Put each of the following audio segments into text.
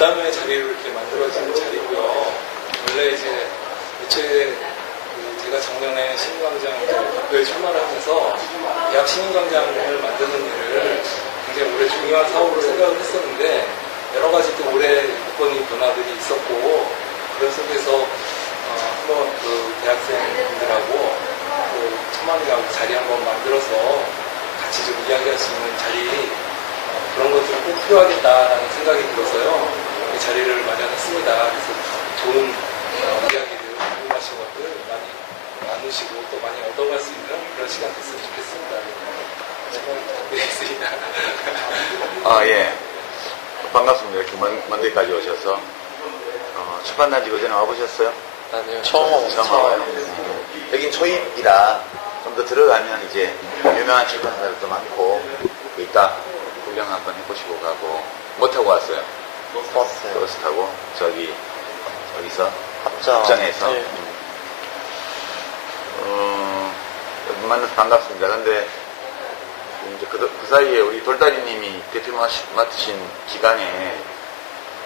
간담회 자리로 이렇게 만들어진 자리고요. 원래 이제 애초에 제가 작년에 시민광장 대표에 출마를 하면서 대학 시민광장을 만드는 일을 굉장히 올해 중요한 사업으로 생각을 했었는데 여러 가지 또 올해 여건이 변화들이 있었고 그런 속에서 한번 그 대학생분들하고 그 천만이하고 자리 한번 만들어서 같이 좀 이야기할 수 있는 자리 그런 것들이 꼭 필요하겠다라는 생각이 들어서요. 이 자리를 마련했습니다. 그래서 좋은 이야기들, 궁금하신 것들 많이 나누시고 또 많이 얻어갈 수 있는 그런 시간 됐으면 좋겠습니다. 부탁드리겠습니다. 예. 반갑습니다. 이렇게 먼 데까지 오셔서. 출판단지 어제는 와보셨어요? 아니요. 처음 와요. 여긴 초입이라 좀 더 들어가면 이제 유명한 출판사들도 많고 이따 구경 한번 해보시고 가고. 뭐 타고 왔어요? 버스 타고 저기서 합정에서. 네. 만나서 반갑습니다. 근데 이제 그 사이에 우리 돌다리님이 대표 맡으신 기간에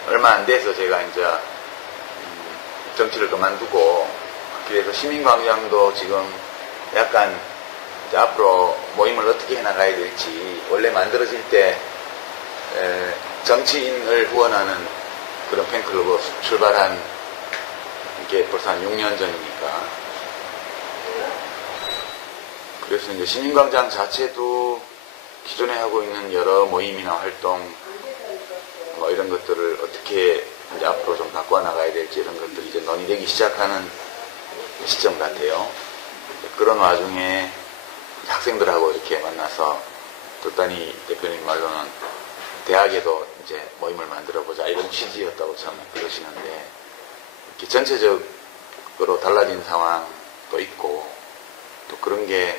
얼마 안 돼서 제가 이제 정치를 그만두고 그래서 시민광장도 지금 약간 이제 앞으로 모임을 어떻게 해나가야 될지 원래 만들어질 때 정치인을 후원하는 그런 팬클럽으로 출발한 게 벌써 한 6년 전이니까 그래서 이제 시민광장 자체도 기존에 하고 있는 여러 모임이나 활동 뭐 이런 것들을 어떻게 이제 앞으로 좀 바꿔 나가야 될지 이런 것들이 이제 논의되기 시작하는 시점 같아요. 그런 와중에 학생들하고 이렇게 만나서 돌다니 대표님 말로는 대학에도 이제 모임을 만들어 보자 이런 취지였다고 처음에 그러시는데 이렇게 전체적으로 달라진 상황도 있고 또 그런 게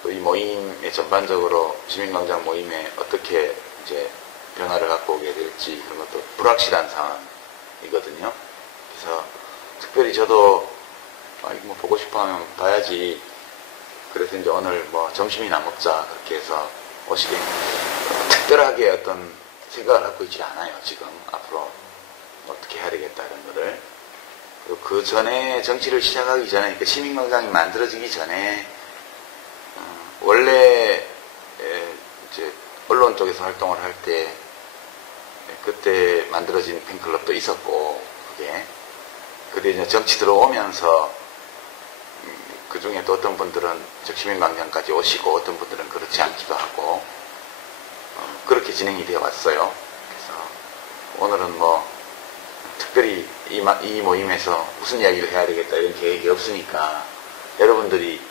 또 이 모임에 전반적으로 시민광장 모임에 어떻게 이제 변화를 갖고 오게 될지 그런 것도 불확실한 상황이거든요. 그래서 특별히 저도 뭐 보고 싶어하면 봐야지. 그래서 이제 오늘 뭐 점심이나 먹자 그렇게 해서 오시게 특별하게 어떤 생각을 갖고 있지 않아요. 지금 앞으로 어떻게 해야 되겠다 이런 거를. 그리고 그 전에 정치를 시작하기 전에 그러니까 시민광장이 만들어지기 전에 원래 이제 언론 쪽에서 활동을 할 때 그때 만들어진 팬클럽도 있었고 그게 근데 이제 정치 들어오면서 그 중에 또 어떤 분들은 시민광장까지 오시고 어떤 분들은 그렇지 않기도 하고 그렇게 진행이 되어 왔어요. 그래서 오늘은 뭐 특별히 이 모임에서 무슨 이야기를 해야 되겠다 이런 계획이 없으니까 여러분들이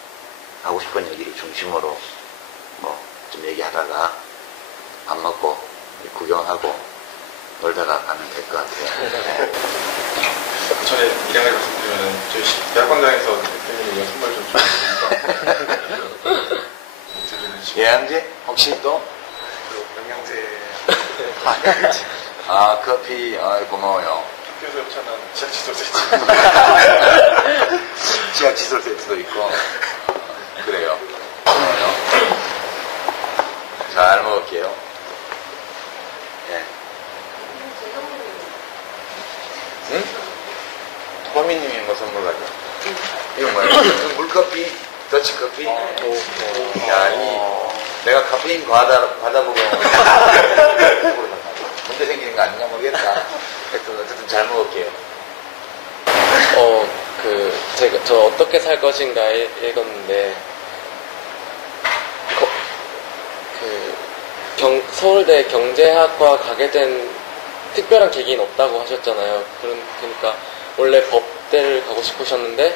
하고 싶은 얘기를 중심으로 뭐 좀 얘기하다가 밥 먹고 구경하고 놀다가 가면 될 것 같아요. 네. 전에 일양을 말씀드리면 저희 대학광장에서 대표님이 선물 좀 주시니까 예양제? 혹시 또? 영양제 아 커피 고마워요. 학교에서 협찬한 지하치솔 세트 지하치솔 세트도 있고 그래요. 고마워요. 잘 먹을게요. 예. 응? 호미님이 뭐 선물 가져? 이거 뭐야? 물커피? 더치커피? 야, 내가 카페인 과다 보고 문제 생기는 거 아니냐 모르겠다. 어쨌든 잘 먹을게요. 저 어떻게 살 것인가 읽었는데, 서울대 경제학과 가게 된 특별한 계기는 없다고 하셨잖아요. 그러니까 원래 법대를 가고 싶으셨는데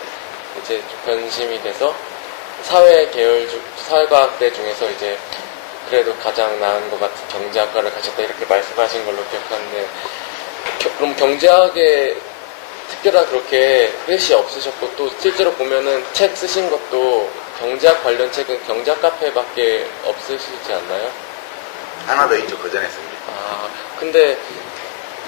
이제 변심이 돼서 사회과학대 중에서 이제 그래도 가장 나은 것 같은 경제학과를 가셨다 이렇게 말씀하신 걸로 기억하는데 그럼 경제학에 특별한 그렇게 뜻이 없으셨고 또 실제로 보면은 책 쓰신 것도 경제학 관련 책은 경제학 카페밖에 없으시지 않나요? 하나 더 있죠. 그 전에 씁니다. 근데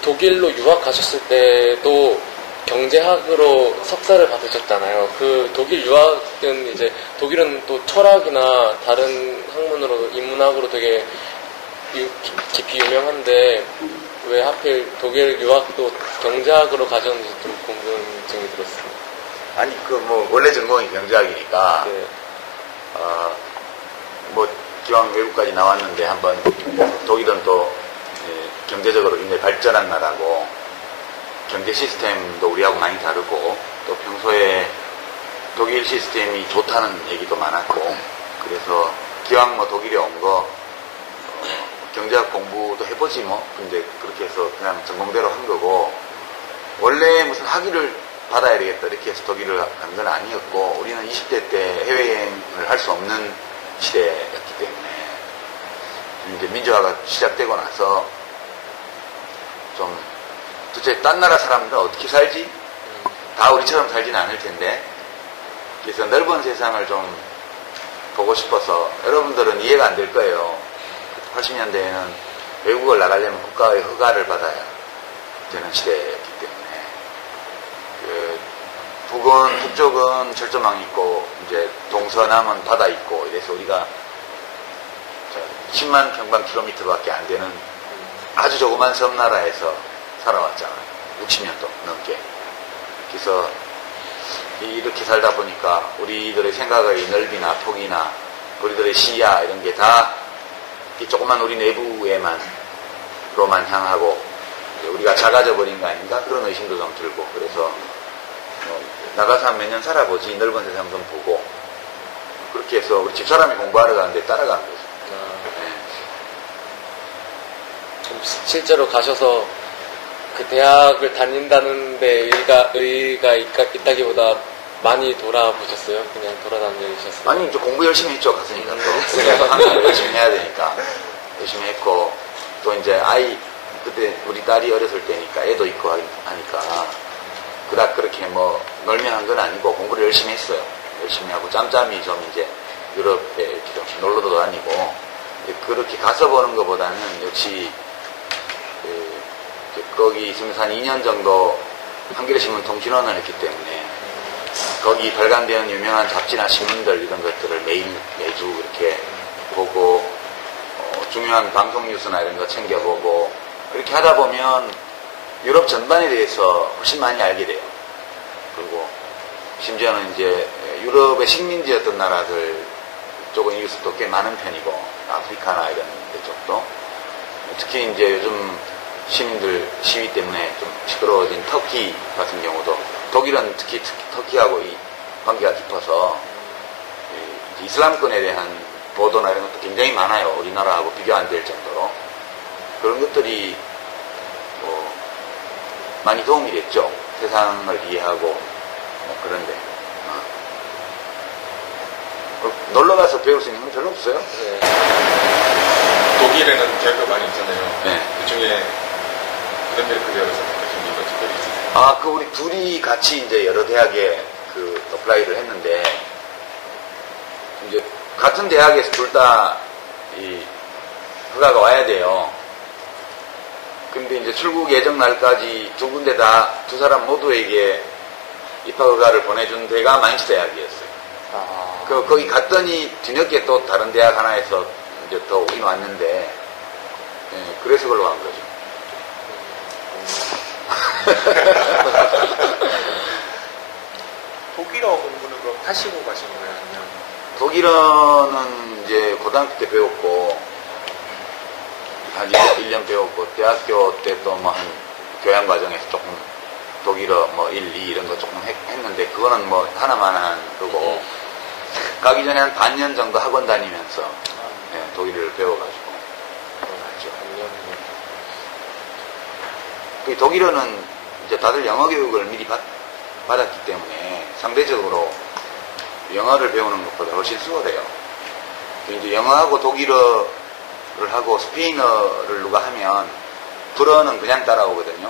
독일로 유학 가셨을 때도 경제학으로 석사를 받으셨잖아요. 그 독일 유학은 이제 독일은 또 철학이나 다른 학문으로 인문학으로 되게 깊이 유명한데 왜 하필 독일 유학도 경제학으로 가셨는지 좀 궁금증이 들었습니다. 아니, 그 뭐, 원래 전공이 경제학이니까, 네. 뭐, 기왕 외국까지 나왔는데 한번 독일은 또 경제적으로 굉장히 발전한 나라고, 경제 시스템도 우리하고 많이 다르고, 또 평소에 독일 시스템이 좋다는 얘기도 많았고, 그래서 기왕 뭐 독일에 온 거, 경제학 공부도 해보지 뭐. 근데 그렇게 해서 그냥 전공대로 한 거고, 원래 무슨 학위를 받아야 되겠다 이렇게 해서 독일을 간 건 아니었고, 우리는 20대 때 해외여행을 할 수 없는 시대였기 때문에 이제 민주화가 시작되고 나서 좀 도대체 딴 나라 사람들은 어떻게 살지? 다 우리처럼 살지는 않을 텐데, 그래서 넓은 세상을 좀 보고 싶어서, 여러분들은 이해가 안 될 거예요. 80년대에는 외국을 나가려면 국가의 허가를 받아야 되는 시대였기 때문에, 북쪽은 철조망 있고, 이제 동서남은 바다 있고, 이래서 우리가 10만 평방킬로미터밖에 안 되는 아주 조그만 섬나라에서 살아왔잖아요. 60년도 넘게. 그래서 이렇게 살다 보니까 우리들의 생각의 넓이나 폭이나 우리들의 시야 이런 게 다 조그만 우리 내부에만 로만 향하고 우리가 작아져 버린 거 아닌가 그런 의심도 좀 들고, 그래서 나가서 한 몇 년 살아보지, 넓은 세상 좀 보고, 그렇게 해서 우리 집사람이 공부하러 가는데 따라가는 거죠. 좀 실제로 가셔서 그 대학을 다닌다는데 의의가 있다기보다 많이 돌아보셨어요? 그냥 돌아다니셨어요? 아니, 이제 공부 열심히 했죠, 갔으니까 또. 그래서 한국을 열심히 해야 되니까. 열심히 했고, 또 이제 그때 우리 딸이 어렸을 때니까 애도 있고 하니까, 그닥 그렇게 뭐, 놀면 한 건 아니고 공부를 열심히 했어요. 열심히 하고, 짬짬이 좀 이제 유럽에 이렇게 좀 놀러도 다니고, 그렇게 가서 보는 것보다는 역시, 거기 있으면서 한 2년 정도 한겨레신문 통신원을 했기 때문에, 거기 발간되는 유명한 잡지나 신문들 이런 것들을 매주 이렇게 보고, 중요한 방송 뉴스나 이런 거 챙겨보고, 그렇게 하다 보면 유럽 전반에 대해서 훨씬 많이 알게 돼요. 그리고 심지어는 이제 유럽의 식민지였던 나라들 쪽은 이웃도 꽤 많은 편이고, 아프리카나 이런 데 쪽도. 특히 이제 요즘 시민들 시위 때문에 좀 시끄러워진 터키 같은 경우도, 독일은 특히 터키하고 이 관계가 깊어서 이슬람권에 대한 보도나 이런 것도 굉장히 많아요. 우리나라하고 비교 안 될 정도로. 그런 것들이 많이 도움이 됐죠. 세상을 이해하고 그런데 놀러가서 배울 수 있는 건 별로 없어요. 네. 독일에는 대학교가 많이 있잖아요. 네. 그 중에 구덴베르크 대학을 선택하신 이유가 특별히 있으세요? 그 우리 둘이 같이 이제 여러 대학에 어플라이를 했는데, 이제 같은 대학에서 둘 다 이 허가가 와야 돼요. 근데 이제 출국 예정 날까지 두 군데 다 두 사람 모두에게 입학 허가를 보내준 데가 만시 대학이었어요. 거기 갔더니 뒤늦게 또 다른 대학 하나에서 이제 더 오긴 왔는데, 그래서 그걸로 간 거죠. 독일어 공부는 그럼 하시고 가신 거예요? 아니면? 독일어는 이제 고등학교 때 배웠고, 한 1년 배웠고, 대학교 때 또 뭐 한 교양 과정에서 조금 독일어 뭐 1, 2 이런 거 조금 했는데, 그거는 뭐 하나만 한 거고, 가기 전에 한 반년 정도 학원 다니면서 독일어를 배워가지고 갔죠. 그 독일어는 이제 다들 영어 교육을 미리 받았기 때문에 상대적으로 영어를 배우는 것보다 훨씬 수월해요. 이제 영어하고 독일어를 하고 스페인어를 누가 하면 불어는 그냥 따라오거든요.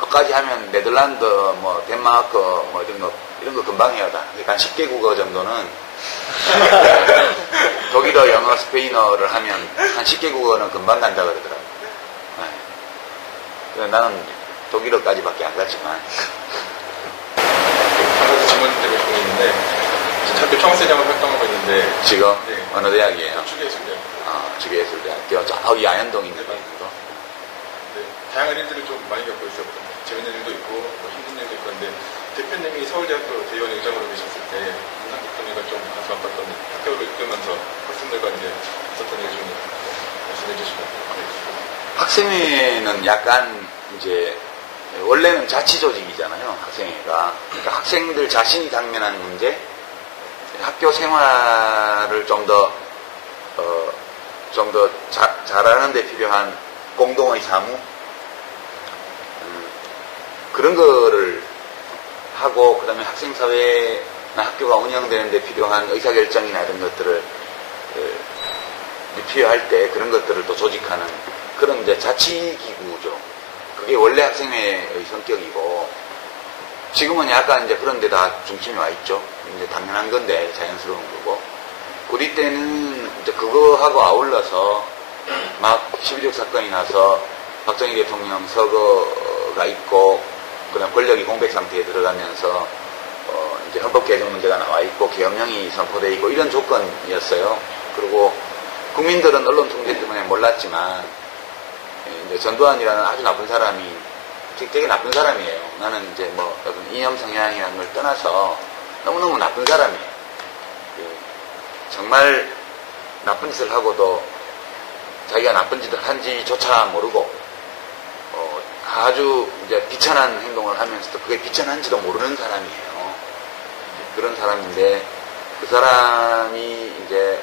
그까지 하면 네덜란드, 뭐 덴마크, 뭐 이런 거 금방 해요 다. 그러니까 한 10개 국어 정도는 독일어, 영어, 스페인어를 하면 한 10개 국어는 금방 간다 그러더라고요. 나는 독일어까지밖에 안 갔지만. 한 가지 질문 드리고 싶은 게 있는데, 학교 평화세장을 활동하고 있는데, 지금? 네. 어느 대학이에요? 축예술대요. 주계예술대학교. 저기 아현동 있는 거. 네. 다양한 일들을 좀 많이 겪고 있었거든요. 재밌는 일도 있고 뭐 힘든 일도 있고 그런데 대표님이 서울대학교 대의원 의장으로 계셨을 때 인상 깊은 일과 좀 가슴 아팠던 학교를 이끌면서 학생들과 이제 있었던 일 좀 말씀해 주시면 감사하겠습니다. 학생회는 약간 이제 원래는 자치조직이잖아요. 학생회가. 그러니까 학생들 자신이 당면한 문제, 학교 생활을 좀 더 잘하는 데 필요한 공동의 사무, 그런 거를 하고, 그 다음에 학생사회나 학교가 운영되는 데 필요한 의사결정이나 이런 것들을 필요할 때 그런 것들을 또 조직하는 그런 이제 자치기구죠. 그게 원래 학생회의 성격이고, 지금은 약간 이제 그런 데 다 중심이 와 있죠. 이제 당연한 건데, 자연스러운 거고. 우리 때는 이제 그거하고 아울러서 막 12.6 사건이 나서 박정희 대통령 서거가 있고, 그다음 권력이 공백 상태에 들어가면서, 이제 헌법 개정 문제가 나와 있고, 계엄령이 선포되어 있고, 이런 조건이었어요. 그리고 국민들은 언론 통제 때문에 몰랐지만, 이제 전두환이라는 아주 나쁜 사람이 되게 나쁜 사람이에요. 나는 이제 뭐 어떤 이념 성향이라는 걸 떠나서 너무너무 나쁜 사람이에요. 정말 나쁜 짓을 하고도 자기가 나쁜 짓을 한지조차 모르고 아주 이제 비천한 행동을 하면서도 그게 비천한지도 모르는 사람이에요. 그런 사람인데 그 사람이 이제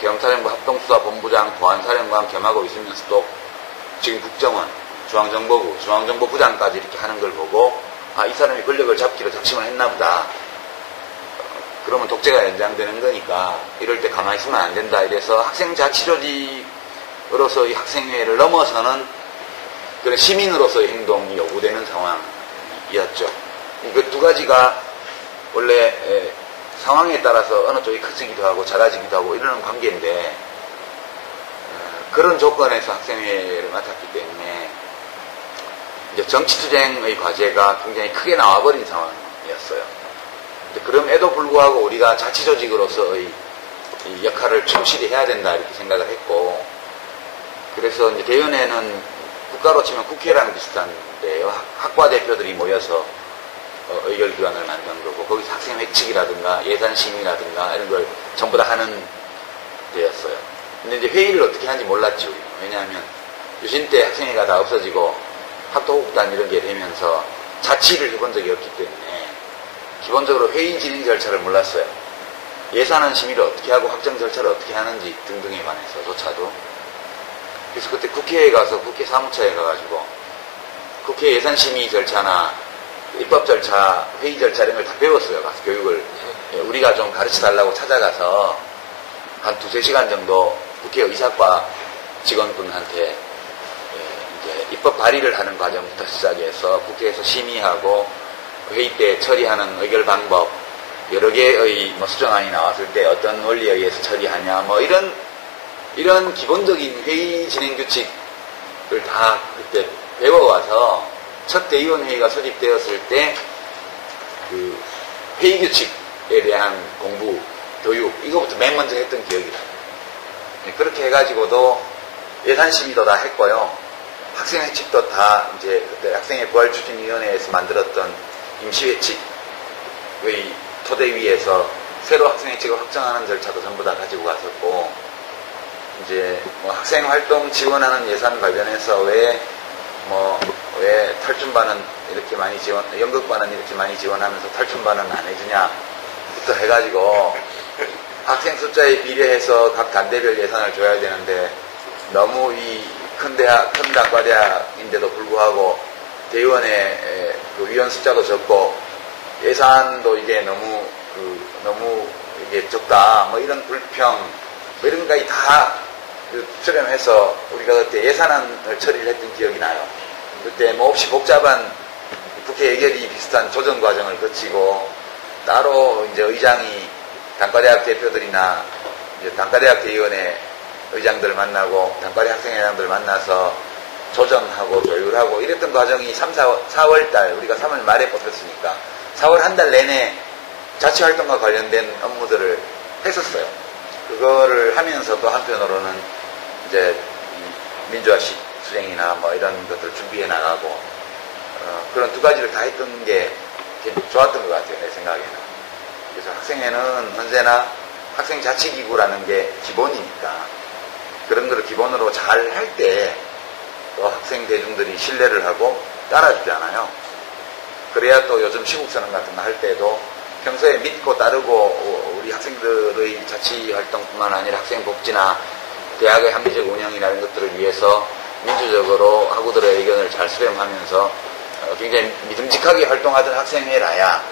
경찰본부 합동수사본부장, 보안사령관 겸하고 있으면서도 지금 국정원, 중앙정보부, 중앙정보부장까지 이렇게 하는 걸 보고 이 사람이 권력을 잡기로 작심을 했나 보다. 그러면 독재가 연장되는 거니까 이럴 때 가만히 있으면 안 된다. 이래서 학생자치조직으로서의 학생회를 넘어서는 그런 시민으로서의 행동이 요구되는 상황이었죠. 그 두 가지가 원래 상황에 따라서 어느 쪽이 커지기도 하고 작아지기도 하고 이러는 관계인데 그런 조건에서 학생회를 맡았기 때문에 이제 정치투쟁의 과제가 굉장히 크게 나와버린 상황이었어요. 그럼에도 불구하고 우리가 자치조직으로서의 이 역할을 충실히 해야 된다 이렇게 생각을 했고, 그래서 이제 대연에는 국가로 치면 국회랑 비슷한데요. 학과 대표들이 모여서 의결기관을 만든 거고, 거기서 학생회칙이라든가 예산심의라든가 이런 걸 전부 다 하는 데였어요. 근데 이제 회의를 어떻게 하는지 몰랐죠. 왜냐하면 유신 때 학생회가 다 없어지고 학도국단 이런 게 되면서 자치를 해본 적이 없기 때문에 기본적으로 회의 진행 절차를 몰랐어요. 예산안 심의를 어떻게 하고 확정 절차를 어떻게 하는지 등등에 관해서조차도. 그래서 그때 국회에 가서 국회 사무처에 가가지고 국회 예산 심의 절차나 입법 절차, 회의 절차 이런 걸 다 배웠어요. 가서 교육을. 우리가 좀 가르쳐 달라고 찾아가서 한 2-3시간 정도 국회 의사과 직원분한테 이제 입법 발의를 하는 과정부터 시작해서 국회에서 심의하고 회의 때 처리하는 의결 방법, 여러 개의 수정안이 나왔을 때 어떤 원리에 의해서 처리하냐, 이런 기본적인 회의 진행 규칙을 다 그때 배워와서 첫 대의원 회의가 소집되었을 때 그 회의 규칙에 대한 공부, 교육, 이거부터 맨 먼저 했던 기억이 나요. 그렇게 해가지고도 예산 심의도 다 했고요. 학생회칙도 다 이제 그때 학생회 부활추진위원회에서 만들었던 임시회칙의 토대 위에서 새로 학생회칙을 확정하는 절차도 전부 다 가지고 갔었고, 이제 학생활동 지원하는 예산 관련해서 왜 탈춤반은 이렇게 많이 연극반은 이렇게 많이 지원하면서 탈춤반은 안 해주냐부터 해가지고 학생 숫자에 비례해서 각 단대별 예산을 줘야 되는데 너무 이 큰 단과대학인데도 불구하고 대의원의 그 위원 숫자도 적고 예산도 이게 너무 이게 적다 이런 불평 이런 것까지 다 수렴해서 우리가 그때 예산안을 처리를 했던 기억이 나요. 그때 몹시 복잡한 국회 예결위 비슷한 조정 과정을 거치고 따로 이제 의장이 단과대학 대표들이나 이제 단과대학 대의원의 의장들 만나고 단과대 학생회장들 만나서 조정하고 조율하고 이랬던 과정이 4월 달 우리가 3월 말에 뽑혔으니까 4월 한 달 내내 자치활동과 관련된 업무들을 했었어요. 그거를 하면서도 한편으로는 이제 민주화 수행이나 뭐 이런 것들을 준비해 나가고 그런 두 가지를 다 했던 게 좋았던 것 같아요. 내 생각에는. 그래서 학생회는 언제나 학생 자치기구라는 게 기본이니까 그런 거를 기본으로 잘 할 때 또 학생 대중들이 신뢰를 하고 따라주잖아요. 그래야 또 요즘 시국선언 같은 거 할 때도 평소에 믿고 따르고 우리 학생들의 자치활동뿐만 아니라 학생 복지나 대학의 합리적 운영이나 이런 것들을 위해서 민주적으로 학우들의 의견을 잘 수렴하면서 굉장히 믿음직하게 활동하던 학생회라야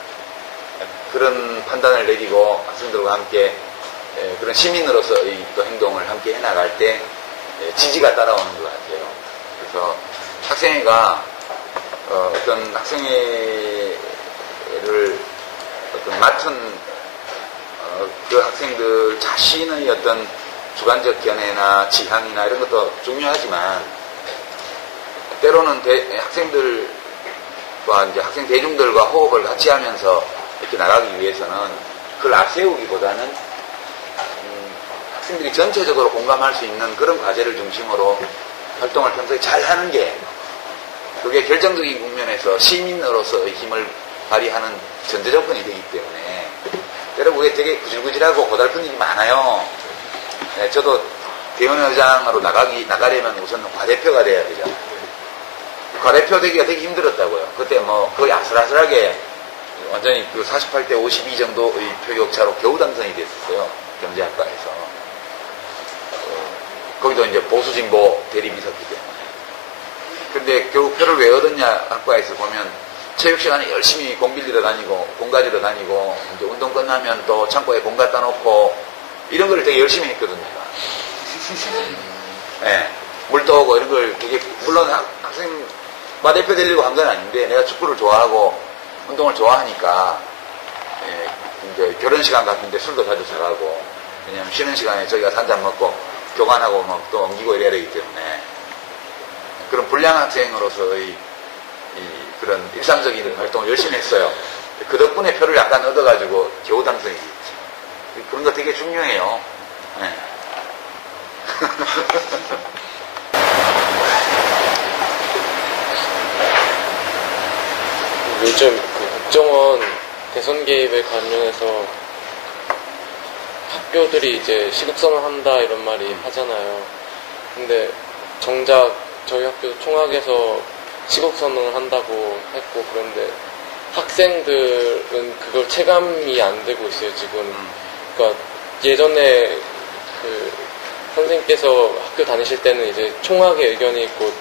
그런 판단을 내리고 학생들과 함께 그런 시민으로서의 또 행동을 함께 해나갈 때 지지가 따라오는 것 같아요. 그래서 학생회가 어떤 학생회를 어떤 맡은 그 학생들 자신의 어떤 주관적 견해나 지향이나 이런 것도 중요하지만 때로는 학생들과 이제 학생 대중들과 호흡을 같이 하면서 이렇게 나가기 위해서는 그걸 앞세우기보다는 학생들이 전체적으로 공감할 수 있는 그런 과제를 중심으로 활동을 평소에 잘 하는 게 그게 결정적인 국면에서 시민으로서의 힘을 발휘하는 전제 조건이 되기 때문에 때로 그게 되게 구질구질하고 고달픈 일이 많아요. 네, 저도 대원회장으로 나가려면 우선 과대표가 돼야 되잖아요. 과대표 되기가 되게 힘들었다고요. 그때 뭐 거의 아슬아슬하게 완전히 그 48대 52 정도의 표격차로 겨우 당선이 됐었어요. 경제학과에서. 거기도 이제 보수진보 대립이 있었기 때문에. 근데 결국 표를 왜 얻었냐 학과에서 보면 체육 시간에 열심히 공 빌리러 다니고 공 가지러 다니고 이제 운동 끝나면 또 창고에 공 갖다 놓고 이런 걸 되게 열심히 했거든요. 네, 물도 오고 이런 걸 되게 물론 학생 과대표 되려고 한 건 아닌데 내가 축구를 좋아하고 운동을 좋아하니까 이제 결혼 시간 같은데 술도 자주 사가고 왜냐면 쉬는 시간에 저희가 한잔 먹고 교관하고 뭐 또 옮기고 이래야 되기 때문에 그런 불량 학생으로서의 그런 일상적인 활동을 열심히 했어요. 그 덕분에 표를 약간 얻어가지고 겨우 당선이 됐죠. 그런 거 되게 중요해요. 네. 요즘 그 국정원 대선 개입에 관련해서 학교들이 이제 시국선언 한다 이런 말이 하잖아요. 근데 정작 저희 학교 총학에서 시국선언을 한다고 했고 그런데 학생들은 그걸 체감이 안 되고 있어요 지금. 그러니까 예전에 그 선생님께서 학교 다니실 때는 이제 총학의 의견이 있고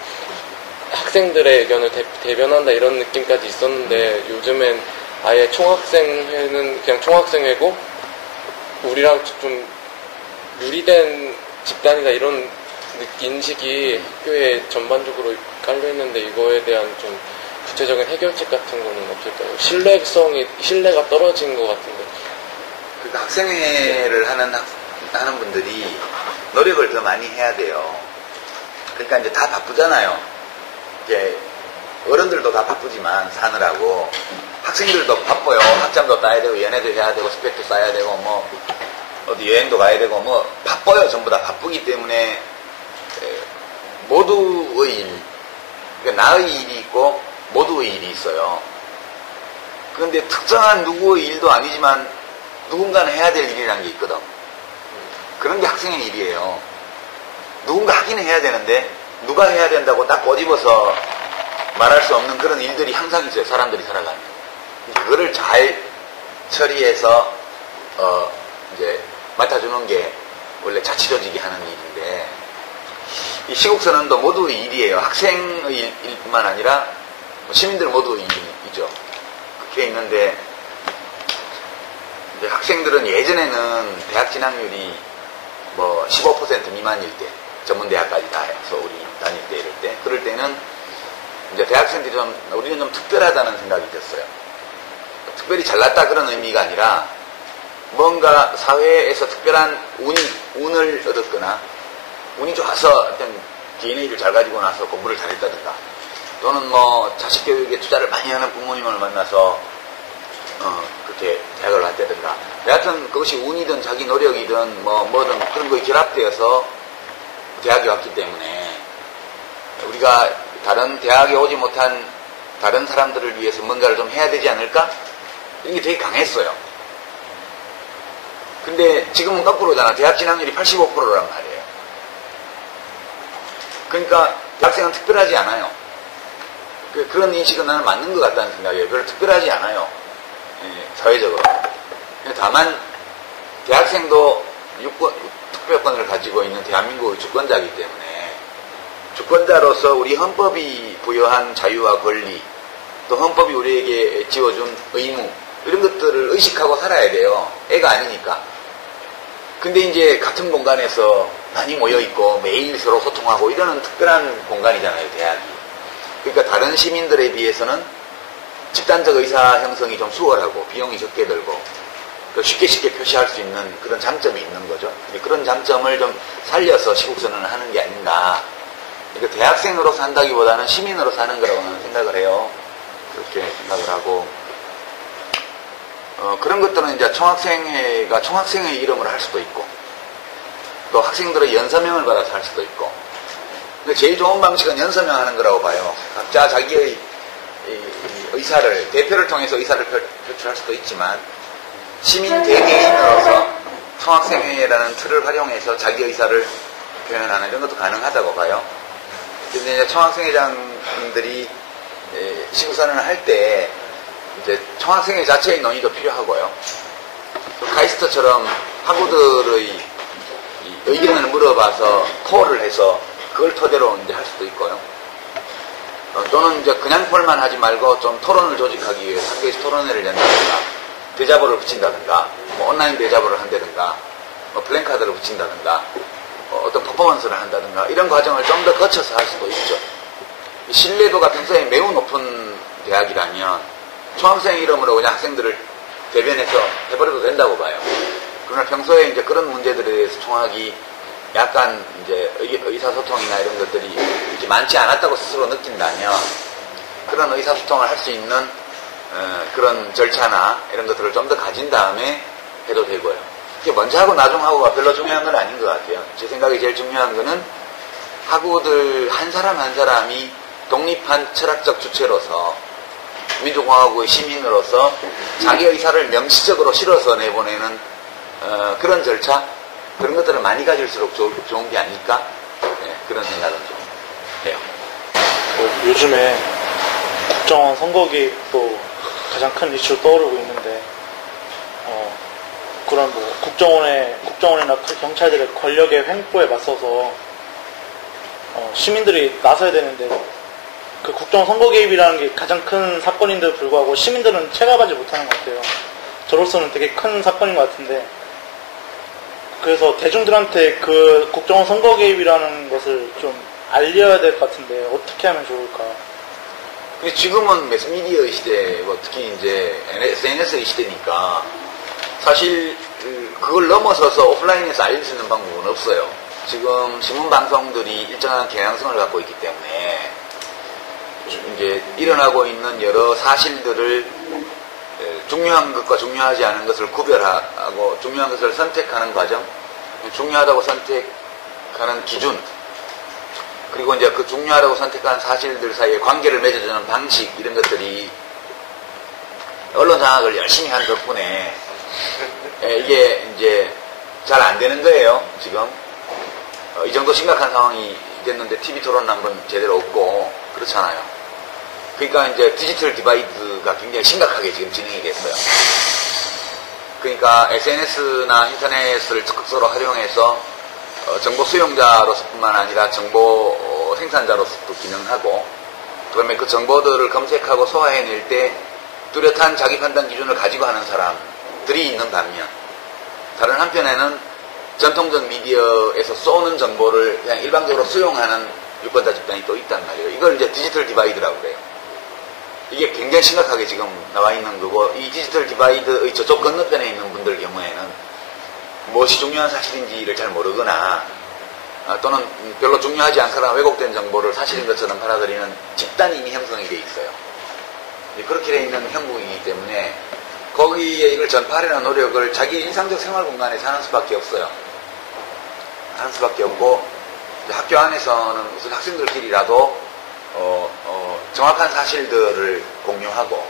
학생들의 의견을 대변한다 이런 느낌까지 있었는데 요즘엔 아예 총학생회는 그냥 총학생회고 우리랑 좀 유리된 집단이다 이런 인식이 학교에 전반적으로 깔려있는데 이거에 대한 좀 구체적인 해결책 같은 거는 없을까요? 신뢰가 떨어진 것 같은데. 그러니까 학생회를 하는 분들이 노력을 더 많이 해야 돼요. 그러니까 이제 다 바쁘잖아요. 이제 어른들도 다 바쁘지만 사느라고 학생들도 바빠요. 학점도 따야 되고 연애도 해야 되고 스펙도 쌓아야 되고 뭐 어디 여행도 가야 되고 뭐 바빠요. 전부 다 바쁘기 때문에 모두의 일, 그러니까 나의 일이 있고 모두의 일이 있어요. 그런데 특정한 누구의 일도 아니지만 누군가는 해야 될 일이라는 게 있거든. 그런 게 학생의 일이에요. 누군가 하기는 해야 되는데 누가 해야 된다고 딱 꼬집어서 말할 수 없는 그런 일들이 항상 있어요. 사람들이 살아가면. 그거를 잘 처리해서 이제 맡아주는 게 원래 자치조직이 하는 일인데 이 시국선언도 모두의 일이에요. 학생의 일뿐만 아니라 시민들 모두의 일이죠. 그게 있는데 이제 학생들은 예전에는 대학 진학률이 뭐 15% 미만일 때 전문대학까지 다 해서 우리 다닐 때 이럴 때 그럴 때는 이제 대학생들이 우리는 좀 특별하다는 생각이 들었어요. 특별히 잘났다 그런 의미가 아니라 뭔가 사회에서 특별한 운을 얻었거나 운이 좋아서 어떤 DNA를 잘 가지고 나서 공부를 잘했다든가 또는 뭐 자식 교육에 투자를 많이 하는 부모님을 만나서 그렇게 대학을 갔다든가 여하튼 그것이 운이든 자기 노력이든 뭐든 그런 거에 결합되어서 대학에 왔기 때문에 우리가 다른 대학에 오지 못한 다른 사람들을 위해서 뭔가를 좀 해야 되지 않을까? 이런 게 되게 강했어요. 근데 지금은 거꾸로잖아. 대학 진학률이 85%란 말이에요. 그러니까 대학생은 특별하지 않아요. 그런 인식은 나는 맞는 것 같다는 생각이에요. 별로 특별하지 않아요. 예, 사회적으로. 다만 대학생도 특별권을 가지고 있는 대한민국의 주권자이기 때문에 주권자로서 우리 헌법이 부여한 자유와 권리, 또 헌법이 우리에게 지어준 의무, 이런 것들을 의식하고 살아야 돼요. 애가 아니니까. 근데 이제 같은 공간에서 많이 모여있고 매일 서로 소통하고 이러는 특별한 공간이잖아요, 대학이. 그러니까 다른 시민들에 비해서는 집단적 의사 형성이 좀 수월하고 비용이 적게 들고 쉽게 표시할 수 있는 그런 장점이 있는 거죠. 그런 장점을 좀 살려서 시국선언을 하는 게 아닌가. 그러니까 대학생으로서 한다기보다는 시민으로서 하는 거라고 저는 생각을 해요. 그렇게 생각을 하고 그런 것들은 이제 총학생회가 총학생회 이름으로 할 수도 있고 또 학생들의 연서명을 받아서 할 수도 있고 근데 제일 좋은 방식은 연서명 하는 거라고 봐요. 각자 자기의 의사를 대표를 통해서 의사를 표출할 수도 있지만 시민 대개인으로서 총학생회라는 틀을 활용해서 자기 의사를 표현하는 이런 것도 가능하다고 봐요. 근데 이제 총학생회장님들이 시국선언을 할 때 이제 총학생회 자체의 논의도 필요하고요. 카이스트처럼 학우들의 의견을 물어봐서 콜을 해서 그걸 토대로 이제 할 수도 있고요. 또는 이제 그냥 콜만 하지 말고 좀 토론을 조직하기 위해 학교에서 토론회를 연다든가 대자보를 붙인다든가 뭐 온라인 대자보를 한다든가 뭐 플랜카드를 붙인다든가 어떤 퍼포먼스를 한다든가 이런 과정을 좀 더 거쳐서 할 수도 있죠. 신뢰도가 평소에 매우 높은 대학이라면 총학생 이름으로 그냥 학생들을 대변해서 해버려도 된다고 봐요. 그러나 평소에 이제 그런 문제들에 대해서 총학이 약간 이제 의사소통이나 이런 것들이 이렇게 많지 않았다고 스스로 느낀다면 그런 의사소통을 할 수 있는 그런 절차나 이런 것들을 좀 더 가진 다음에 해도 되고요. 이게 먼저 하고 나중 하고가 별로 중요한 건 아닌 것 같아요. 제 생각에 제일 중요한 거는 학우들 한 사람 한 사람이 독립한 철학적 주체로서 민주공화국의 시민으로서 자기 의사를 명시적으로 실어서 내보내는 그런 절차 그런 것들을 많이 가질수록 좋은 게 아닐까 그런 생각은 좀 해요. 요즘에 국정원 선거 개입도 가장 큰 이슈로 떠오르고 있는데 그런 뭐 국정원이나 경찰들의 권력의 횡포에 맞서서 시민들이 나서야 되는데 그 국정원 선거 개입이라는 게 가장 큰 사건인데도 불구하고 시민들은 체감하지 못하는 것 같아요. 저로서는 되게 큰 사건인 것 같은데 그래서 대중들한테 그 국정원 선거 개입이라는 것을 좀 알려야 될 것 같은데 어떻게 하면 좋을까? 지금은 매스미디어의 시대, 특히 이제 SNS의 시대니까 사실 그걸 넘어서서 오프라인에서 알릴 수 있는 방법은 없어요. 지금 신문방송들이 일정한 경향성을 갖고 있기 때문에 이제 일어나고 있는 여러 사실들을 중요한 것과 중요하지 않은 것을 구별하고 중요한 것을 선택하는 과정, 중요하다고 선택하는 기준, 그리고 이제 그 중요하다고 선택한 사실들 사이에 관계를 맺어주는 방식 이런 것들이 언론 장악을 열심히 한 덕분에 이게 이제 잘 안 되는 거예요. 지금 이 정도 심각한 상황이 됐는데 TV 토론은 한번 제대로 없고 그렇잖아요. 그러니까 이제 디지털 디바이드가 굉장히 심각하게 지금 진행이 됐어요. 그러니까 SNS나 인터넷을 적극적으로 활용해서 정보 수용자로서뿐만 아니라 정보 생산자로서도 기능하고 그다음에 그 정보들을 검색하고 소화해낼 때 뚜렷한 자기 판단 기준을 가지고 하는 사람들이 있는 반면 다른 한편에는 전통적 미디어에서 쏘는 정보를 그냥 일방적으로 수용하는 유권자 집단이 또 있단 말이에요. 이걸 이제 디지털 디바이드라고 그래요. 이게 굉장히 심각하게 지금 나와 있는 거고 이 디지털 디바이드의 저쪽 건너편에 있는 분들 경우에는 무엇이 중요한 사실인지를 잘 모르거나 또는 별로 중요하지 않거나 왜곡된 정보를 사실인 것처럼 받아들이는 집단이 이미 형성이 돼 있어요. 그렇게 돼 있는 형국이기 때문에 거기에 이걸 전파하려는 노력을 자기 일상적 생활 공간에서 하는 수밖에 없어요. 하는 수밖에 없고 학교 안에서는 우선 학생들끼리라도 정확한 사실들을 공유하고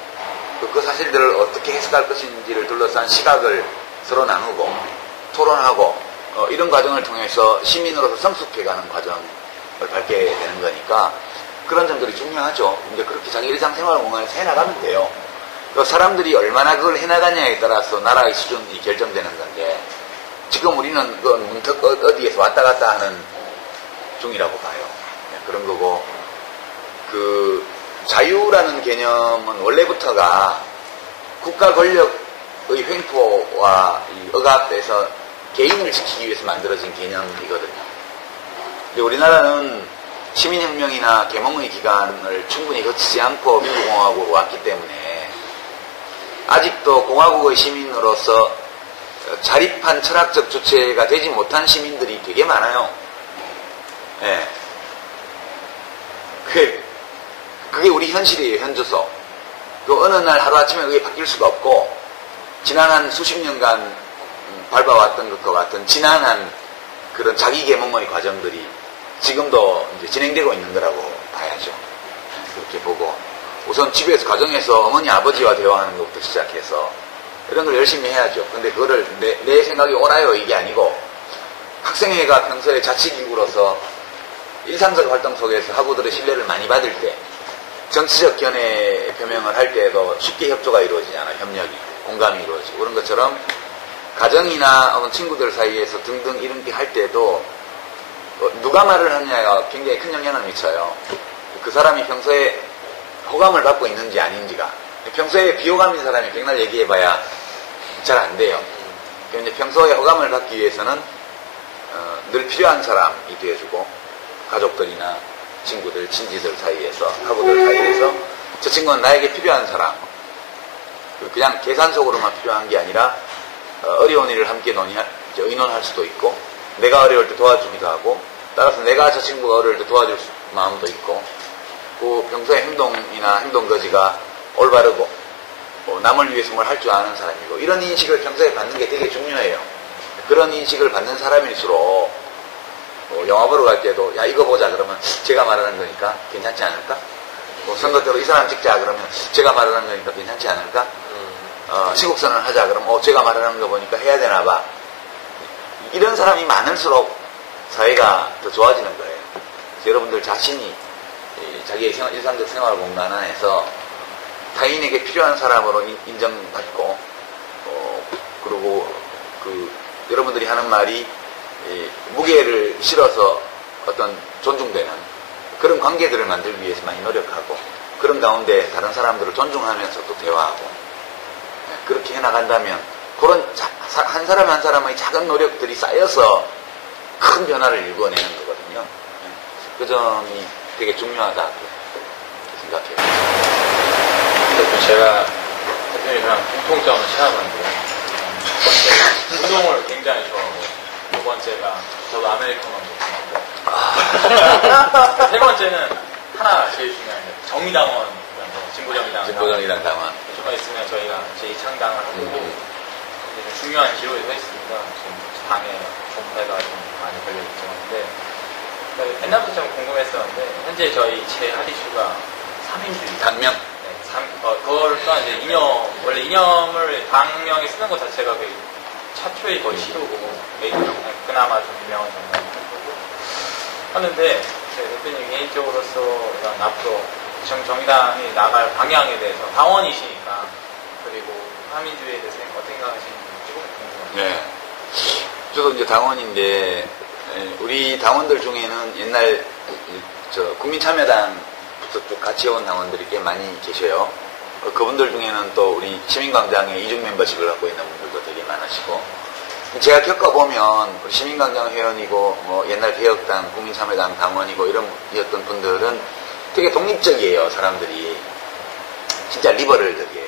그 사실들을 어떻게 해석할 것인지를 둘러싼 시각을 서로 나누고 토론하고 이런 과정을 통해서 시민으로서 성숙해가는 과정을 밟게 되는 거니까 그런 점들이 중요하죠. 근데 그렇게 자기 일상생활 공간에서 해나가면 돼요. 사람들이 얼마나 그걸 해나가냐에 따라서 나라의 수준이 결정되는 건데 지금 우리는 그 문턱 어디에서 왔다 갔다 하는 중이라고 봐요. 그런 거고 그 자유라는 개념은 원래부터가 국가 권력의 횡포와 이 억압에서 개인을 지키기 위해서 만들어진 개념이거든요. 근데 우리나라는 시민혁명이나 계몽의 기간을 충분히 거치지 않고 민주공화국으로 왔기 때문에 아직도 공화국의 시민으로서 자립한 철학적 주체가 되지 못한 시민들이 되게 많아요. 예. 그게 우리 현실이에요, 현주소. 그 어느 날 하루아침에 그게 바뀔 수가 없고, 지난 한 수십 년간 밟아왔던 것과 같은 지난한 그런 자기 계몽의 과정들이 지금도 이제 진행되고 있는 거라고 봐야죠. 그렇게 보고. 우선 집에서, 가정에서 어머니, 아버지와 대화하는 것부터 시작해서 이런 걸 열심히 해야죠. 근데 그거를 내 생각이 옳아요, 이게 아니고, 학생회가 평소에 자치기구로서 일상적 활동 속에서 학우들의 신뢰를 많이 받을 때 정치적 견해 표명을 할 때에도 쉽게 협조가 이루어지지 않아요. 협력이, 공감이 이루어지고 그런 것처럼 가정이나 친구들 사이에서 등등 이런 게 할 때도 누가 말을 하느냐가 굉장히 큰 영향을 미쳐요. 그 사람이 평소에 호감을 받고 있는지 아닌지가. 평소에 비호감인 사람이 백날 얘기해봐야 잘 안 돼요. 그런데 평소에 호감을 받기 위해서는 늘 필요한 사람이 되어주고 가족들이나 친구들, 친지들 사이에서, 학우들 사이에서 저 친구는 나에게 필요한 사람. 그냥 계산속으로만 필요한 게 아니라 어려운 일을 함께 의논할 수도 있고 내가 어려울 때 도와주기도 하고 따라서 내가 저 친구가 어려울 때 도와줄 마음도 있고 그 평소에 행동이나 행동거지가 올바르고 남을 위해서 뭘 할 줄 아는 사람이고 이런 인식을 평소에 받는 게 되게 중요해요. 그런 인식을 받는 사람일수록 영화 보러 갈 때도 야 이거 보자 그러면 제가 말하는 거니까 괜찮지 않을까? 선거 때로 이 사람 찍자 그러면 제가 말하는 거니까 괜찮지 않을까? 시국선언을 하자 그러면 제가 말하는 거 보니까 해야 되나 봐. 이런 사람이 많을수록 사회가 더 좋아지는 거예요. 그래서 여러분들 자신이 자기의 일상적 생활 공간 안에서 타인에게 필요한 사람으로 인정받고 그리고 여러분들이 하는 말이 무게를 실어서 어떤 존중되는 그런 관계들을 만들기 위해서 많이 노력하고 그런 가운데 다른 사람들을 존중하면서 또 대화하고 그렇게 해나간다면 그런 한 사람 한 사람의 작은 노력들이 쌓여서 큰 변화를 일궈내는 거거든요. 그 점이 되게 중요하다 생각해요. 제가 대표님이랑 공통점을 찾아봤는데요. 첫 번째가 운동을 굉장히 좋아하고 두 번째가 저도 아메리카노 좋아하고 세 번째는 하나 제일 중요한 게 정의당원 진보정의당 당원 조금 있으면 저희가 제2창당을 하고 좀 중요한 기로에 서 있습니다. 지금 당에 종패가 좀 많이 걸려있죠. 근데 옛날부터 좀 궁금했었는데 현재 저희 제1 이슈가 3인주의 당명 그걸 또 이제 원래 이념을 당명에 쓰는 것 자체가 거의 차초의 거의 시도고, 그나마 좀 유명한 정도 하는데, 대표님 개인적으로서 이런 앞으로 정의당이 나갈 방향에 대해서 당원이시니까, 그리고 한민주의에 대해서 어떻게 생각하시는지 조금 궁금합니다. 네. 저도 이제 당원인데, 우리 당원들 중에는 옛날, 국민참여당부터 쭉 같이 온 당원들이 꽤 많이 계셔요. 그분들 중에는 또 우리 시민광장에 이중 멤버십을 갖고 있는 분들도 되게 많으시고, 제가 겪어보면 시민광장 회원이고 옛날 개혁당, 국민참여당 당원이고 이었던 분들은 되게 독립적이에요. 사람들이 진짜 리버럴적이에요.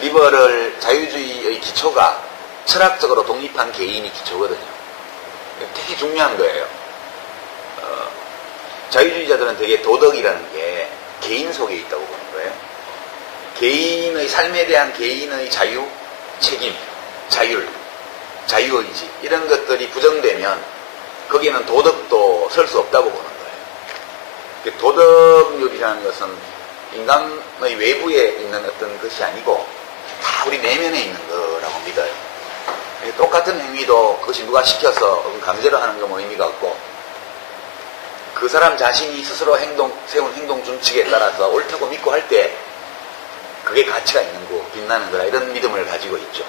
리버럴 자유주의의 기초가 철학적으로 독립한 개인이 기초거든요. 되게 중요한 거예요. 자유주의자들은 되게 도덕이라는 게 개인 속에 있다고 보는 거예요. 개인의 삶에 대한 개인의 자유, 책임, 자율, 자유의지 이런 것들이 부정되면 거기에는 도덕도 설 수 없다고 보는 거예요. 도덕률이라는 것은 인간의 외부에 있는 어떤 것이 아니고 다 우리 내면에 있는 거라고 믿어요. 똑같은 행위도 그것이 누가 시켜서 강제로 하는 건 뭐 의미가 없고 그 사람 자신이 스스로 세운 행동 준칙에 따라서 옳다고 믿고 할 때 그게 가치가 있는 거, 빛나는 거라 이런 믿음을 가지고 있죠.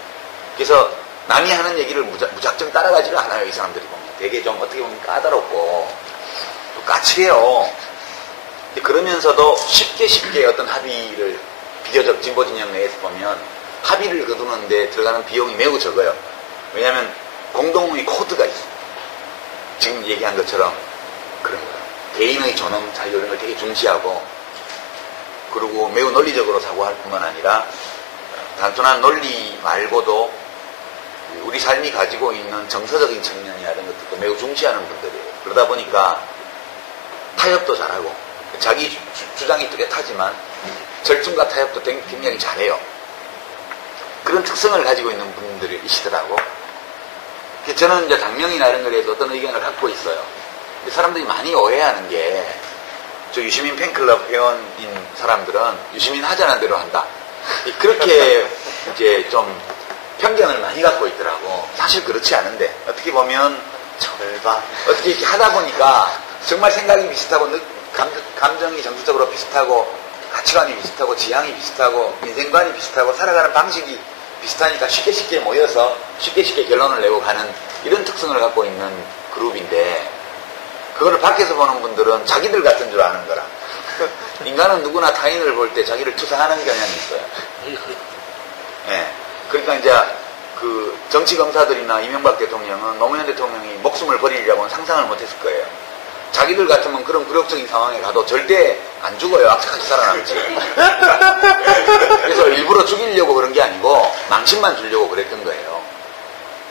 그래서 남이 하는 얘기를 무작정 따라가지를 않아요. 이 사람들이 보면 되게 좀 어떻게 보면 까다롭고 또 까칠해요. 그러면서도 쉽게 어떤 합의를 비교적 진보 진영 내에서 보면 합의를 거두는데 들어가는 비용이 매우 적어요. 왜냐하면 공동의 코드가 있어요. 지금 얘기한 것처럼 그런 거예요. 개인의 존엄, 자유 이런 걸 되게 중시하고 그리고 매우 논리적으로 사고할 뿐만 아니라 단순한 논리 말고도 우리 삶이 가지고 있는 정서적인 측면이나 이런 것들도 매우 중시하는 분들이에요. 그러다 보니까 타협도 잘하고 자기 주장이 뚜렷하지만 절충과 타협도 굉장히 잘해요. 그런 특성을 가지고 있는 분들이시더라고. 저는 이제 당명이나 이런 거에 대해서 어떤 의견을 갖고 있어요. 사람들이 많이 오해하는 게, 저 유시민 팬클럽 회원인 사람들은 유시민 하자는 대로 한다. 그렇게 이제 좀 편견을 많이 갖고 있더라고. 사실 그렇지 않은데, 어떻게 보면, 어떻게 이렇게 하다 보니까 정말 생각이 비슷하고, 감정이 정서적으로 비슷하고, 가치관이 비슷하고, 지향이 비슷하고, 인생관이 비슷하고, 살아가는 방식이 비슷하니까 쉽게 모여서 쉽게 결론을 내고 가는 이런 특성을 갖고 있는 그룹인데, 그거를 밖에서 보는 분들은 자기들 같은 줄 아는 거라. 인간은 누구나 타인을 볼 때 자기를 투사하는 경향이 있어요. 예. 그러니까 이제 그 정치 검사들이나 이명박 대통령은 노무현 대통령이 목숨을 버리리라고는 상상을 못했을 거예요. 자기들 같으면 그런 굴욕적인 상황에 가도 절대 안 죽어요. 악착같이 살아남지. 그래서 일부러 죽이려고 그런 게 아니고 망신만 주려고 그랬던 거예요.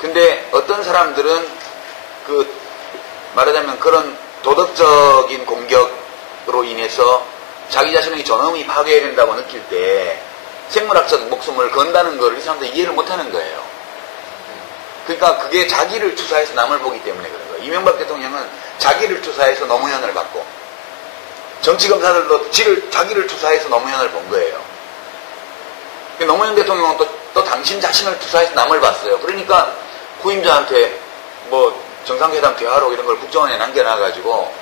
근데 어떤 사람들은 말하자면 그런 도덕적인 공격으로 인해서 자기 자신의 존엄이 파괴된다고 느낄 때 생물학적 목숨을 건다는 걸 이 사람들이 이해를 못하는 거예요. 그러니까 그게 자기를 투사해서 남을 보기 때문에 그런 거예요. 이명박 대통령은 자기를 투사해서 노무현을 봤고 정치검사들도 자기를 투사해서 노무현을 본 거예요. 노무현 대통령은 또 당신 자신을 투사해서 남을 봤어요. 그러니까 후임자한테 뭐 정상회담 대화록 이런 걸 국정원에 남겨놔가지고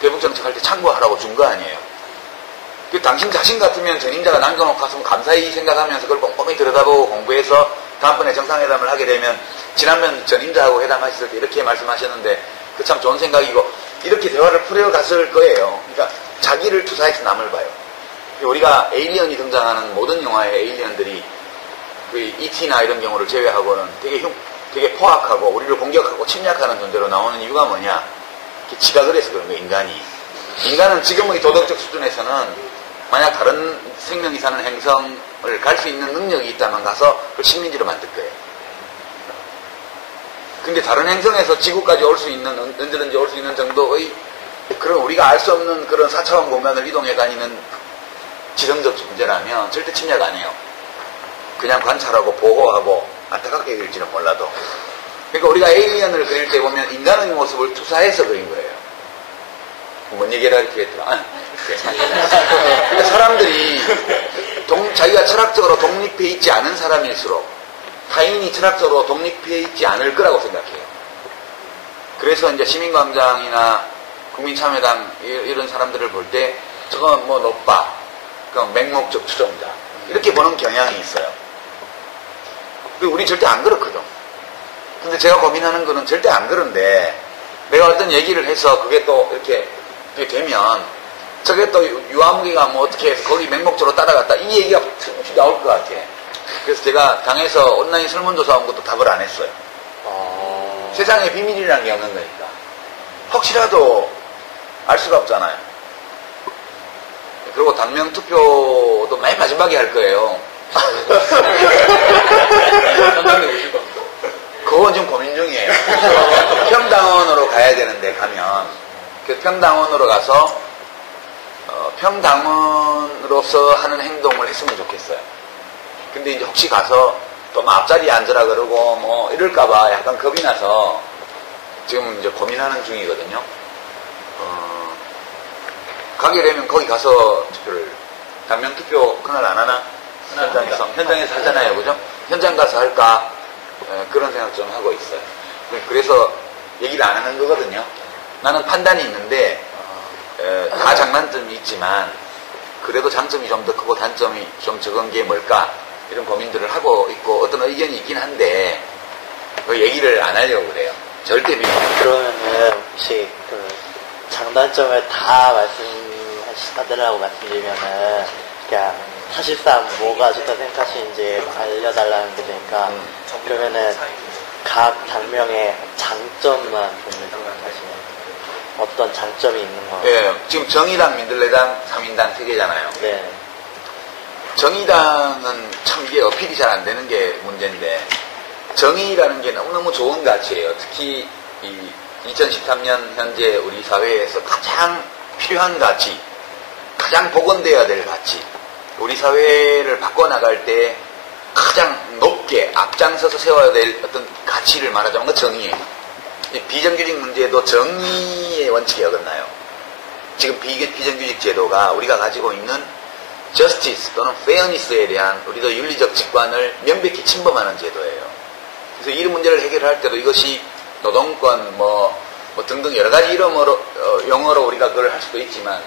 대북정책할 때 참고하라고 준 거 아니에요. 당신 자신 같으면 전임자가 남겨놓고 갔으면 감사히 생각하면서 그걸 꼼꼼히 들여다보고 공부해서 다음번에 정상회담을 하게 되면 지난번 전임자하고 회담하셨을 때 이렇게 말씀하셨는데 그 참 좋은 생각이고 이렇게 대화를 풀어갔을 거예요. 그러니까 자기를 투사해서 남을 봐요. 우리가 에일리언이 등장하는 모든 영화의 에일리언들이 그 E.T.나 이런 경우를 제외하고는 되게 포악하고 우리를 공격하고 침략하는 존재로 나오는 이유가 뭐냐? 지가 그래서 그런 거예요. 인간은 지금의 도덕적 수준에서는 만약 다른 생명이 사는 행성을 갈 수 있는 능력이 있다면 가서 그걸 식민지로 만들 거예요. 근데 다른 행성에서 지구까지 올 수 있는, 언제든지 올 수 있는 정도의 그런 우리가 알 수 없는 그런 4차원 공간을 이동해 다니는 지성적 존재라면 절대 침략 안 해요. 그냥 관찰하고 보호하고 안타깝게 그릴지는 몰라도. 그러니까 우리가 에일리언을 그릴 때 보면 인간의 모습을 투사해서 그린 거예요. 뭔 얘기를 이렇게 했더라. 그러니까 사람들이 자기가 철학적으로 독립해 있지 않은 사람일수록 타인이 철학적으로 독립해 있지 않을 거라고 생각해요. 그래서 이제 시민광장이나 국민참여당 이런 사람들을 볼 때 저건 뭐 노빠, 맹목적 추종자 이렇게 보는 경향이 있어요. 우리 절대 안 그렇거든. 근데 제가 고민하는 거는 절대 안 그런데 내가 어떤 얘기를 해서 그게 또 이렇게 되면 저게 또 유아무개가 뭐 어떻게 해서 거기 맹목적으로 따라갔다 이 얘기가 틀림없이 나올 것 같아. 그래서 제가 당에서 온라인 설문조사 온 것도 답을 안 했어요. 세상에 비밀이라는 게 없는 거니까. 혹시라도 알 수가 없잖아요. 그리고 당명 투표도 맨 마지막에 할 거예요. 그건 좀 고민 중이에요. 평당원으로 가야 되는데 가면 그 평당원으로 가서 평당원으로서 하는 행동을 했으면 좋겠어요. 근데 이제 혹시 가서 또 뭐 앞자리에 앉으라 그러고 뭐 이럴까봐 약간 겁이 나서 지금 이제 고민하는 중이거든요. 가게 되면 거기 가서 투표를, 당명 투표 그날 안 하나? 현장에서 하잖아요. 그죠? 현장 가서 할까? 그런 생각 좀 하고 있어요. 그래서 얘기를 안 하는 거거든요. 나는 판단이 있는데, 다 장단점이 있지만, 그래도 장점이 좀 더 크고 단점이 좀 적은 게 뭘까? 이런 고민들을 하고 있고, 어떤 의견이 있긴 한데, 그 얘기를 안 하려고 그래요. 절대 비밀. 그러면은 혹시 그 장단점을 다 말씀하시라고 말씀드리면은 그냥 사실상 뭐가 좋다 생각하시는지 알려달라는 게 되니까 그러면은 각 당명의 장점만 보면 생각하시면 어떤 장점이 있는 거? 예, 지금 정의당, 민들레당, 3인당 세 개잖아요. 네. 정의당은 참 이게 어필이 잘 안 되는 게 문제인데, 정의라는 게 너무너무 좋은 가치예요. 특히 이 2013년 현재 우리 사회에서 가장 필요한 가치, 가장 복원되어야 될 가치, 우리 사회를 바꿔나갈 때 가장 높게 앞장서서 세워야 될 어떤 가치를 말하자면 그 정의예요. 비정규직 문제도 정의의 원칙이 어긋나요. 지금 비정규직 제도가 우리가 가지고 있는 justice 또는 fairness에 대한 우리도 윤리적 직관을 명백히 침범하는 제도예요. 그래서 이 문제를 해결할 때도 이것이 노동권 뭐 등등 여러 가지 이름으로 용어로 우리가 그걸 할 수도 있지만,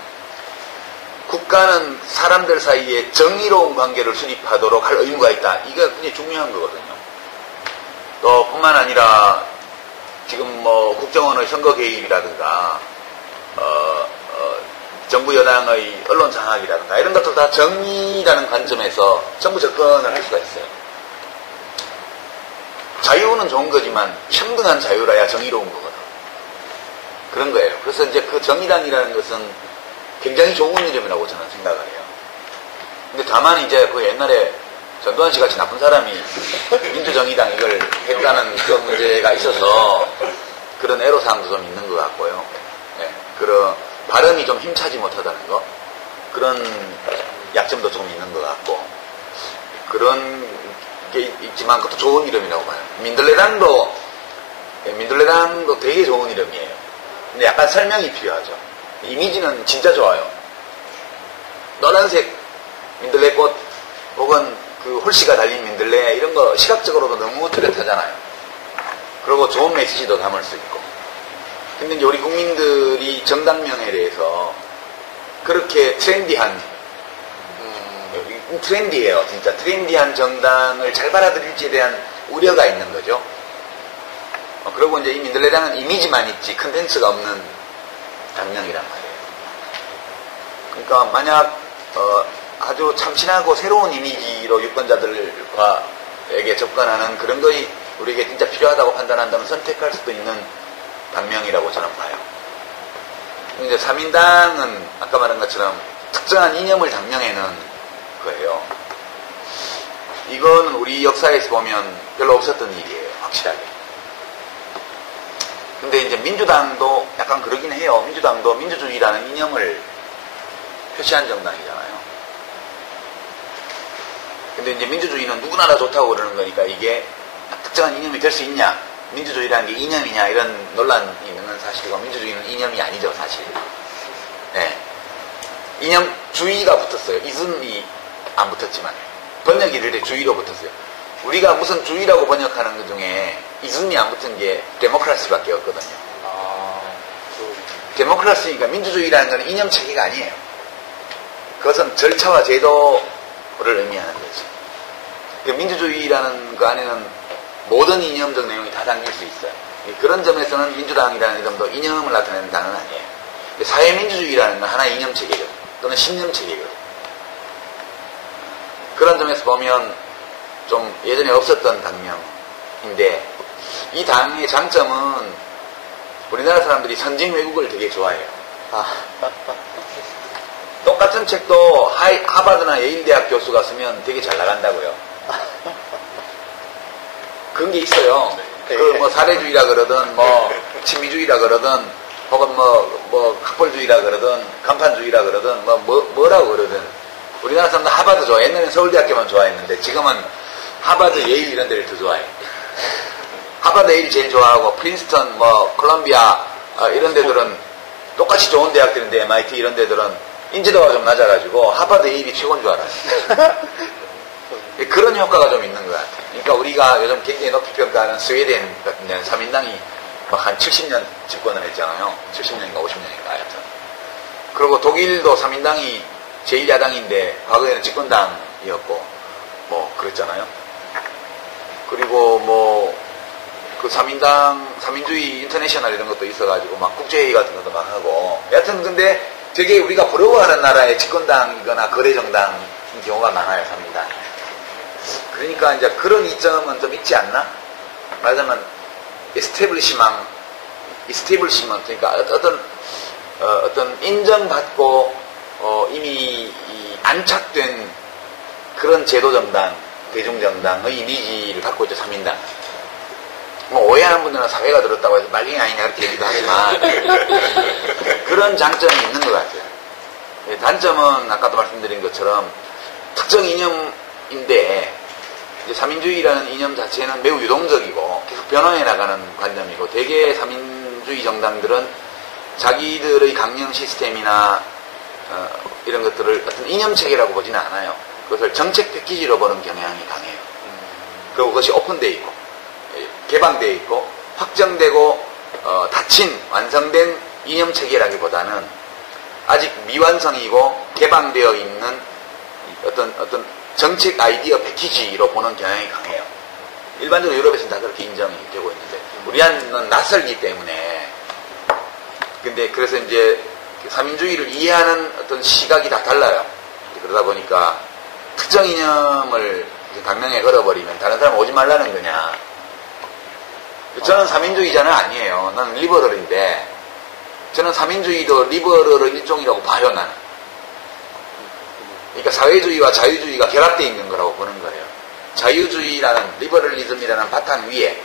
국가는 사람들 사이에 정의로운 관계를 수립하도록 할 의무가 있다. 이거 굉장히 중요한 거거든요. 또 뿐만 아니라 지금 뭐 국정원의 선거 개입이라든가 정부 여당의 언론 장악이라든가 이런 것들 다 정의라는 관점에서 전부 접근을 할 수가 있어요. 자유는 좋은 거지만 평등한 자유라야 정의로운 거거든. 그런 거예요. 그래서 이제 그 정의당이라는 것은 굉장히 좋은 이름이라고 저는 생각을 해요. 근데 다만 이제 그 옛날에 전두환 씨 같이 나쁜 사람이 민주정의당 이걸 했다는 그런 문제가 있어서 그런 애로사항도 좀 있는 것 같고요. 네, 그런 발음이 좀 힘차지 못하다는 거, 그런 약점도 좀 있는 것 같고, 그런 게 있지만 그것도 좋은 이름이라고 봐요. 민들레당도 되게 좋은 이름이에요. 근데 약간 설명이 필요하죠. 이미지는 진짜 좋아요. 노란색 민들레꽃 혹은 그 홀씨가 달린 민들레 이런 거 시각적으로도 너무 뚜렷하잖아요. 그리고 좋은 메시지도 담을 수 있고. 근데 이제 우리 국민들이 정당명에 대해서 그렇게 트렌디해요. 진짜 트렌디한 정당을 잘 받아들일지에 대한 우려가 있는 거죠. 그리고 이제 이 민들레당은 이미지만 있지 컨텐츠가 없는 당명이란 말이에요. 그러니까 만약 아주 참신하고 새로운 이미지로 유권자들에게 접근하는 그런 것이 우리에게 진짜 필요하다고 판단한다면 선택할 수도 있는 당명이라고 저는 봐요. 이제 3인당은 아까 말한 것처럼 특정한 이념을 당명해놓은 거예요. 이건 우리 역사에서 보면 별로 없었던 일이에요. 확실하게. 근데 이제 민주당도 약간 그러긴 해요. 민주당도 민주주의라는 이념을 표시한 정당이잖아요. 근데 이제 민주주의는 누구나 다 좋다고 그러는 거니까 이게 특정한 이념이 될 수 있냐, 민주주의라는 게 이념이냐 이런 논란이 있는 사실이고, 민주주의는 이념이 아니죠 사실. 네. 이념주의가 붙었어요. 이즘이 안 붙었지만 번역이 이럴 때 주의로 붙었어요. 우리가 무슨 주의라고 번역하는 것 중에 이즘이 안 붙은 게 데모크라시밖에 없거든요. 데모크라시니까 민주주의라는 건 이념 체계가 아니에요. 그것은 절차와 제도를 의미하는 거지. 그 민주주의라는 그 안에는 모든 이념적 내용이 다 담길 수 있어요. 그런 점에서는 민주당이라는 이름도 이념을 나타내는 단어는 아니에요. 사회민주주의라는 건 하나의 이념 체계거든, 또는 신념 체계거든. 그런 점에서 보면 좀 예전에 없었던 당명인데, 이 당의 장점은 우리나라 사람들이 선진 외국을 되게 좋아해요. 똑같은 책도 하버드나 예일대학 교수가 쓰면 되게 잘 나간다고요. 그런 게 있어요. 그 뭐 사례주의라 그러든 뭐 친미주의라 그러든 혹은 뭐 학벌주의라 그러든 간판주의라 그러든 뭐라고 그러든 우리나라 사람들 하버드 좋아해. 옛날에는 서울대학교만 좋아했는데 지금은 하버드, 예일 이런 데를 더 좋아해. 하버드 예일 제일 좋아하고 프린스턴, 뭐 콜롬비아 이런 데들은 똑같이 좋은 대학들인데 MIT 이런 데들은 인지도가 좀 낮아가지고 하버드 예일이 최고인 줄 알아요. 그런 효과가 좀 있는 것 같아요. 그러니까 우리가 요즘 굉장히 높이 평가하는 스웨덴 같은 데는 3인당이 한 70년 집권을 했잖아요. 70년인가 50년인가 하여튼. 그리고 독일도 3인당이 제1야당인데 과거에는 집권당이었고 뭐 그랬잖아요. 그리고 뭐 그 3인주의 인터내셔널 이런 것도 있어가지고 막 국제회의 같은 것도 막 하고 여하튼 근데 되게 우리가 부러워하는 나라의 집권당이거나 거래정당인 경우가 많아요. 3인당. 그러니까 이제 그런 이점은 좀 있지 않나? 말하자면 이스테블리시먼트 그러니까 어떤 인정받고 이미 안착된 그런 제도정당, 대중정당의 이미지를 갖고 있죠. 3인당. 뭐 오해하는 분들은 사회가 들었다고 해서 말링이 아니냐 그렇게 얘기도 하지만 그런 장점이 있는 것 같아요. 단점은 아까도 말씀드린 것처럼 특정 이념인데 이제 3인주의라는 이념 자체는 매우 유동적이고 계속 변화해 나가는 관념이고 대개 3인주의 정당들은 자기들의 강령 시스템이나 이런 것들을 어떤 이념체계라고 보지는 않아요. 그것을 정책 패키지로 보는 경향이 강해요. 그리고 그것이 오픈되어 있고 개방되어 있고 확정되고 닫힌 완성된 이념체계라기보다는 아직 미완성이고 개방되어 있는 어떤 정책 아이디어 패키지로 보는 경향이 강해요. 일반적으로 유럽에서는 다 그렇게 인정이 되고 있는데 우리한테는 낯설기 때문에 근데 그래서 이제 3인주의를 이해하는 어떤 시각이 다 달라요. 그러다 보니까 특정 이념을 강령에 걸어버리면 다른 사람 오지 말라는 거냐. 저는 3인주의자는 아니에요. 나는 리버럴인데 저는 3인주의도 리버럴의 일종이라고 봐요. 나는. 그러니까 사회주의와 자유주의가 결합되어 있는 거라고 보는 거예요. 자유주의라는 리버럴리즘이라는 바탕 위에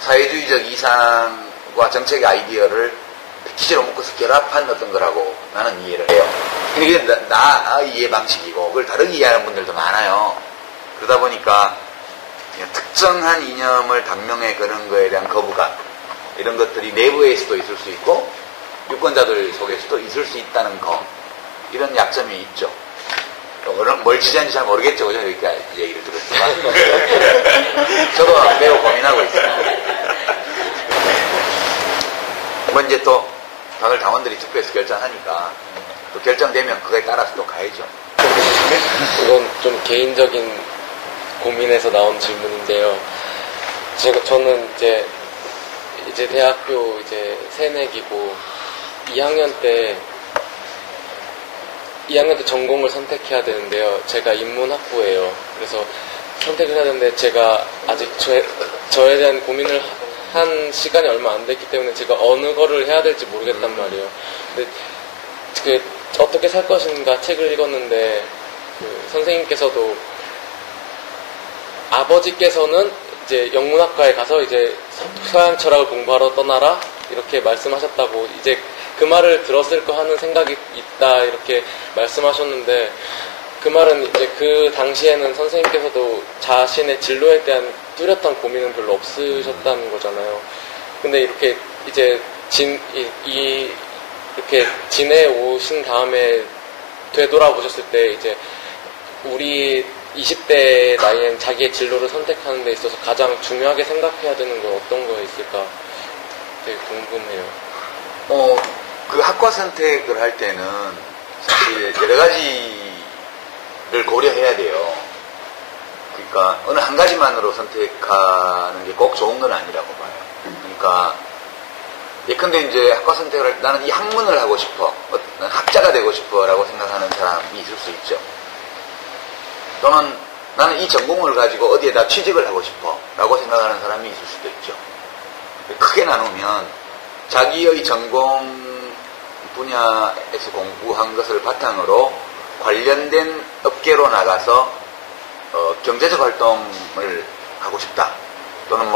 사회주의적 이상과 정책의 아이디어를 패키지로 묶어서 결합한 어떤 거라고 나는 이해를 해요. 이게 나의 이해 방식이고 그걸 다르게 이해하는 분들도 많아요. 그러다 보니까 특정한 이념을 당명에 거는 거에 대한 거부감 이런 것들이 내부에서도 있을 수 있고 유권자들 속에서도 있을 수 있다는 거 이런 약점이 있죠. 뭘 취재하는지 잘 모르겠죠. 그죠? 여기까지 얘기를 들었지만 저도 매우 고민하고 있습니다. 뭐 이제 또 다들 당원들이 투표해서 결정하니까 또 결정되면 그거에 따라서 또 가야죠. 이건 좀 개인적인 고민에서 나온 질문인데요. 저는 이제 대학교 이제 새내기고 2학년 때 전공을 선택해야 되는데요. 제가 인문학부예요. 그래서 선택을 해야 되는데 제가 아직 저에 대한 고민을 한 시간이 얼마 안 됐기 때문에 제가 어느 거를 해야 될지 모르겠단 말이에요. 근데 어떻게 살 것인가 책을 읽었는데 선생님께서도 아버지께서는 이제 영문학과에 가서 이제 서양 철학을 공부하러 떠나라 이렇게 말씀하셨다고 이제 그 말을 들었을 거 하는 생각이 있다 이렇게 말씀하셨는데 그 말은 이제 그 당시에는 선생님께서도 자신의 진로에 대한 뚜렷한 고민은 별로 없으셨다는 거잖아요. 근데 이렇게 이제 이렇게 지내오신 다음에 되돌아보셨을 때 이제 우리 20대 나이엔 자기의 진로를 선택하는 데 있어서 가장 중요하게 생각해야 되는 건 어떤 거 있을까 되게 궁금해요. 그 학과 선택을 할 때는 사실 여러 가지를 고려해야 돼요. 그러니까 어느 한 가지만으로 선택하는 게 꼭 좋은 건 아니라고 봐요. 그러니까 예컨대 이제 학과 선택을 할 때 나는 이 학문을 하고 싶어, 학자가 되고 싶어라고 생각하는 사람이 있을 수 있죠. 또는 나는 이 전공을 가지고 어디에다 취직을 하고 싶어 라고 생각하는 사람이 있을 수도 있죠. 크게 나누면 자기의 전공 분야에서 공부한 것을 바탕으로 관련된 업계로 나가서 경제적 활동을 하고 싶다. 또는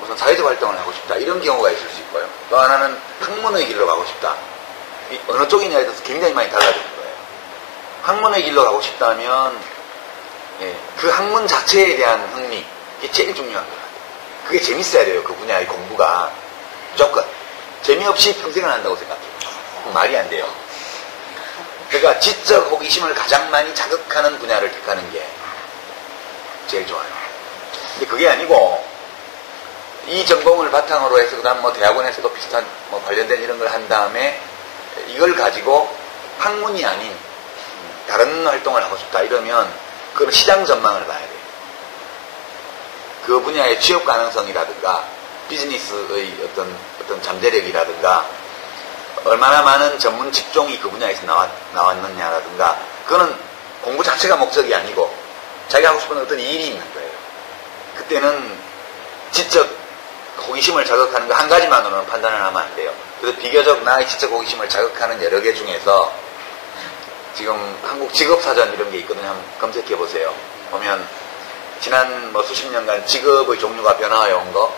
무슨 사회적 활동을 하고 싶다. 이런 경우가 있을 수 있고요. 또 하나는 학문의 길로 가고 싶다. 어느 쪽이냐에 따라서 굉장히 많이 달라지는 거예요. 학문의 길로 가고 싶다면 그 학문 자체에 대한 흥미, 이게 제일 중요한 것 같아요. 그게 재밌어야 돼요. 그 분야의 공부가. 무조건. 재미없이 평생을 한다고 생각해요. 말이 안 돼요. 그러니까 지적 호기심을 가장 많이 자극하는 분야를 택하는 게 제일 좋아요. 근데 그게 아니고 이 전공을 바탕으로 해서 그다음 뭐 대학원에서도 비슷한 뭐 관련된 이런 걸 한 다음에 이걸 가지고 학문이 아닌 다른 활동을 하고 싶다 이러면 그건 시장 전망을 봐야 돼요. 그 분야의 취업 가능성이라든가 비즈니스의 어떤 잠재력이라든가 얼마나 많은 전문 직종이 그 분야에서 나왔느냐라든가 그거는 공부 자체가 목적이 아니고 자기가 하고 싶은 어떤 일이 있는 거예요. 그때는 지적 호기심을 자극하는 거 한 가지만으로는 판단을 하면 안 돼요. 그래서 비교적 나의 지적 호기심을 자극하는 여러 개 중에서 지금 한국 직업사전 이런 게 있거든요. 한번 검색해 보세요. 보면 지난 뭐 수십 년간 직업의 종류가 변화해 온 거,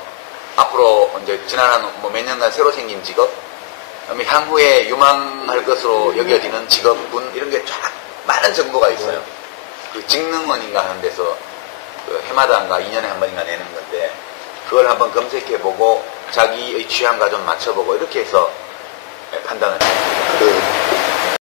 앞으로 이제 지난 한 뭐 몇 년간 새로 생긴 직업, 그다음에 향후에 유망할 것으로 여겨지는 직업군 이런 게 쫙 많은 정보가 있어요. 그 직능원인가 하는 데서 그 해마다인가 2년에 한 번인가 내는 건데 그걸 한번 검색해보고 자기의 취향과 좀 맞춰보고 이렇게 해서 판단을 해요.